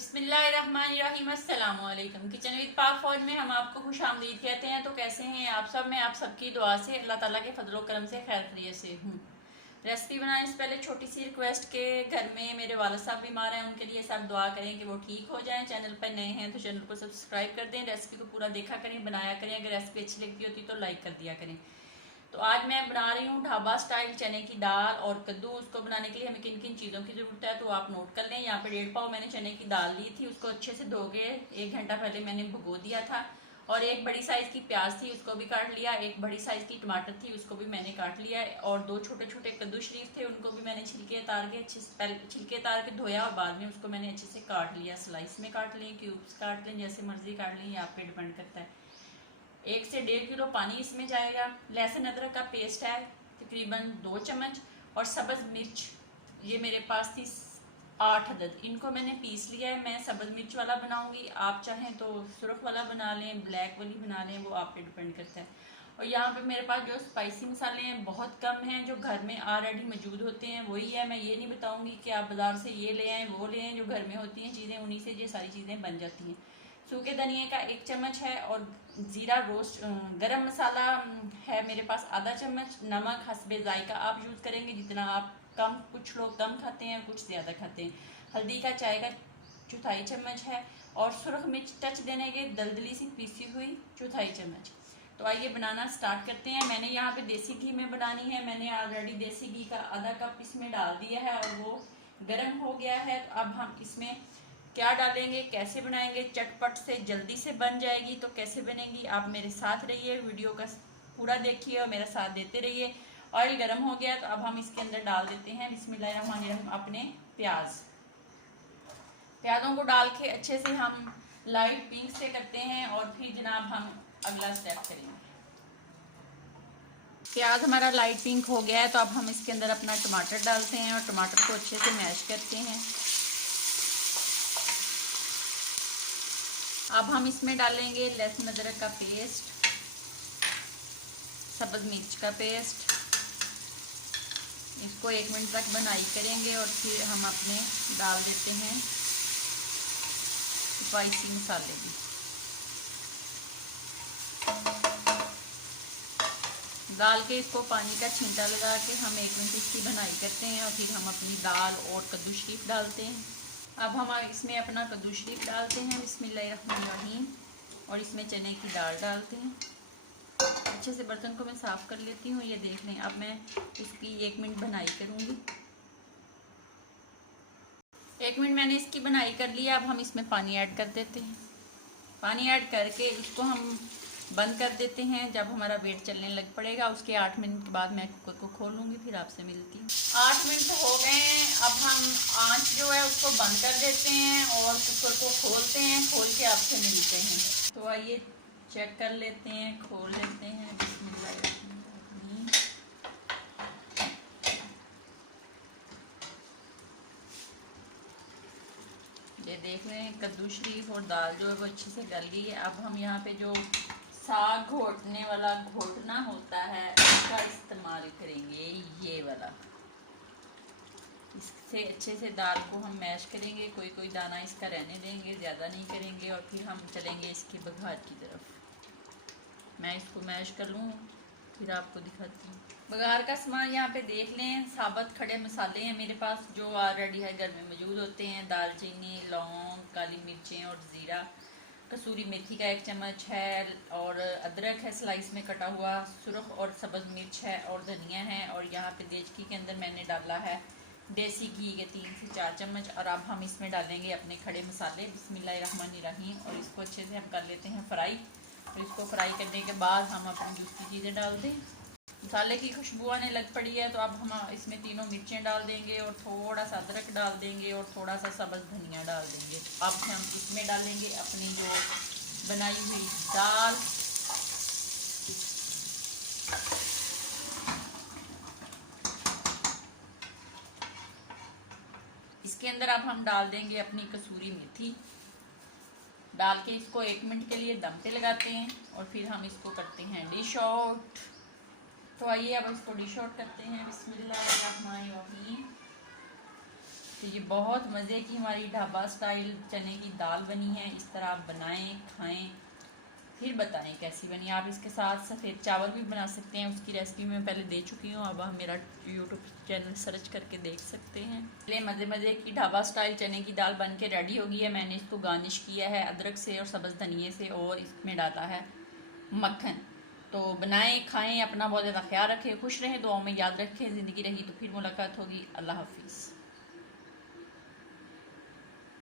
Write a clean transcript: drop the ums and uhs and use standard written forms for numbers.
बिस्मिल्लाहिर्रहमानिर्रहीम। अस्सलाम वालेकुम। किचन विद पाक फौज में हम आपको खुश आमदीद कहते हैं। तो कैसे हैं आप सब? मैं आप सबकी दुआ से अल्लाह ताला के फजलो करम से खैर खैरियत से हूँ। रेसिपी बनाने से पहले छोटी सी रिक्वेस्ट के घर में मेरे वालिद साहब बीमार हैं, उनके लिए सब दुआ करें कि वो ठीक हो जाएं। चैनल पर नए हैं तो चैनल को सब्सक्राइब कर दें, रेसिपी को पूरा देखा करें, बनाया करें। अगर रेसिपी अच्छी लगती होती तो लाइक कर दिया करें। तो आज मैं बना रही हूँ ढाबा स्टाइल चने की दाल और कद्दू। उसको बनाने के लिए हमें किन किन चीज़ों की ज़रूरत है तो आप नोट कर लें। यहाँ पे 1.5 पाव मैंने चने की दाल ली थी, उसको अच्छे से धो के 1 घंटा पहले मैंने भिगो दिया था। और एक बड़ी साइज़ की प्याज थी, उसको भी काट लिया। एक बड़ी साइज़ की टमाटर थी, उसको भी मैंने काट लिया। और 2 छोटे छोटे कद्दू शरीफ थे, उनको भी मैंने छिलके उतार के अच्छे से पहले छिलके उतार के धोया और बाद में उसको मैंने अच्छे से काट लिया। स्लाइस में काट लें, क्यूब्स काट लें, जैसे मर्जी काट लें, ये आप पे डिपेंड करता है। 1 से 1.5 किलो पानी इसमें जाएगा। लहसुन अदरक का पेस्ट है तकरीबन 2 चम्मच। और सब्ज़ मिर्च ये मेरे पास थी 8 अदद, इनको मैंने पीस लिया है। मैं सब्ज़ मिर्च वाला बनाऊंगी, आप चाहें तो सुरख वाला बना लें, ब्लैक वाली बना लें, वो आप पे डिपेंड करता है। और यहाँ पे मेरे पास जो स्पाइसी मसाले हैं बहुत कम हैं, जो घर में ऑलरेडी मौजूद होते हैं वही है। मैं ये नहीं बताऊंगी कि आप बाज़ार से ये ले आएँ वो ले आएँ, जो घर में होती हैं चीज़ें उन्हीं से ये सारी चीज़ें बन जाती हैं। सूखे धनिए का 1 चम्मच है। और ज़ीरा रोस्ट गरम मसाला है मेरे पास आधा चम्मच। नमक हस्बे जायका आप यूज़ करेंगे जितना आप कम, कुछ लोग कम खाते हैं कुछ ज़्यादा खाते हैं। हल्दी का चाय का 1/4 चम्मच है। और सुरख मिर्च टच देने के दलदली सी पीसी हुई 1/4 चम्मच। तो आइए बनाना स्टार्ट करते हैं। मैंने यहाँ पे देसी घी में बनानी है। मैंने ऑलरेडी देसी घी का आधा कप इसमें डाल दिया है और वो गर्म हो गया है। तो अब हम इसमें क्या डालेंगे, कैसे बनाएंगे, चटपट से जल्दी से बन जाएगी। तो कैसे बनेगी आप मेरे साथ रहिए, वीडियो का पूरा देखिए और मेरा साथ देते रहिए। ऑयल गर्म हो गया तो अब हम इसके अंदर डाल देते हैं बिस्मिल्लाहिर्रहमानिर्रहीम अपने प्याज़ों को डाल के अच्छे से हम लाइट पिंक से करते हैं। और फिर जनाब हम अगला स्टेप करेंगे। प्याज हमारा लाइट पिंक हो गया है तो अब हम इसके अंदर अपना टमाटर डालते हैं और टमाटर को अच्छे से मैश करते हैं। अब हम इसमें डालेंगे लहसुन अदरक का पेस्ट, सब्ज़ मिर्च का पेस्ट। इसको 1 मिनट तक बनाई करेंगे और फिर हम अपने डाल देते हैं स्पाइसी मसाले भी। डाल के इसको पानी का छींटा लगा के हम 1 मिनट इसकी बनाई करते हैं और फिर हम अपनी दाल और कद्दू शरीफ डालते हैं। अब हम इसमें अपना कद्दू शरीफ डालते हैं बिस्मिल्लाहिर्रहमानिर्रहीम। और इसमें चने की दाल डालते हैं। अच्छे से बर्तन को मैं साफ़ कर लेती हूँ। ये देख लें, अब मैं इसकी 1 मिनट बनाई करूँगी। 1 मिनट मैंने इसकी बनाई कर लिया। अब हम इसमें पानी ऐड कर देते हैं। पानी ऐड करके इसको हम बंद कर देते हैं। जब हमारा वेट चलने लग पड़ेगा उसके 8 मिनट के बाद मैं कुकर को खोलूँगी, फिर आपसे मिलती हूँ। 8 मिनट हो गए हैं। अब हम आंच जो है उसको बंद कर देते हैं और कुकर को खोलते हैं। खोल के आपसे मिलते हैं। तो आइए चेक कर लेते हैं, खोल लेते हैं। बिस्मिल्लाहिर्रहमानिर्रहीम। ये देख रहे हैं कद्दू शरीफ और दाल जो है वो अच्छे से गल गई है। अब हम यहाँ पे जो साग घोटने वाला घोटना होता है उसका इस्तेमाल करेंगे, ये वाला। इससे अच्छे से दाल को हम मैश करेंगे, कोई कोई दाना इसका रहने देंगे, ज़्यादा नहीं करेंगे। और फिर हम चलेंगे इसके बघार की तरफ। मैं इसको मैश कर लूँ फिर आपको दिखाती हूँ। बघार का सामान यहाँ पे देख लें, साबुत खड़े मसाले हैं मेरे पास जो ऑलरेडी है घर में मौजूद होते हैं। दालचीनी, लौंग, काली मिर्चें और ज़ीरा। कसूरी मेथी का 1 चम्मच है। और अदरक है स्लाइस में कटा हुआ। सुरख और सब्ज़ मिर्च है और धनिया है। और यहाँ पे देचकी के अंदर मैंने डाला है देसी घी के 3 से 4 चम्मच। और अब हम इसमें डालेंगे अपने खड़े मसाले बिस्मिल्लाहिर्रहमानिर्रहीम। और इसको अच्छे से हम कर लेते हैं फ्राई। तो इसको फ्राई करने के बाद हम अपनी दूसरी चीज़ें डाल दें। मसाले की खुशबू आने लग पड़ी है तो अब हम इसमें तीनों मिर्चें डाल देंगे और थोड़ा सा अदरक डाल देंगे और थोड़ा सा सब्ज़ धनिया डाल देंगे। अब हम इसमें डालेंगे अपनी जो बनाई हुई दाल। इसके अंदर अब हम डाल देंगे अपनी कसूरी मेथी। डाल के इसको 1 मिनट के लिए दम पे लगाते हैं और फिर हम इसको करते हैं डिश आउट। तो आइए अब इसको डिश आउट करते हैं बिस्मिल्लाहिर्रहमानिर्रहीम। तो ये बहुत मज़े की हमारी ढाबा स्टाइल चने की दाल बनी है। इस तरह आप बनाएं, खाएं, फिर बताएं कैसी बनी। आप इसके साथ सफ़ेद चावल भी बना सकते हैं, उसकी रेसिपी मैं पहले दे चुकी हूँ। अब आप मेरा यूट्यूब चैनल सर्च करके देख सकते हैं। पहले मज़े मज़े की ढाबा स्टाइल चने की दाल बन के रेडी हो गई है। मैंने इसको गार्निश किया है अदरक से और सब्ज़ धनिए से, और इसमें डाला है मक्खन। तो बनाएं, खाएं, अपना बहुत ज़्यादा ख्याल रखें, खुश रहें, दुआओं में याद रखें। ज़िंदगी रही तो फिर मुलाकात होगी। अल्लाह हाफिज़।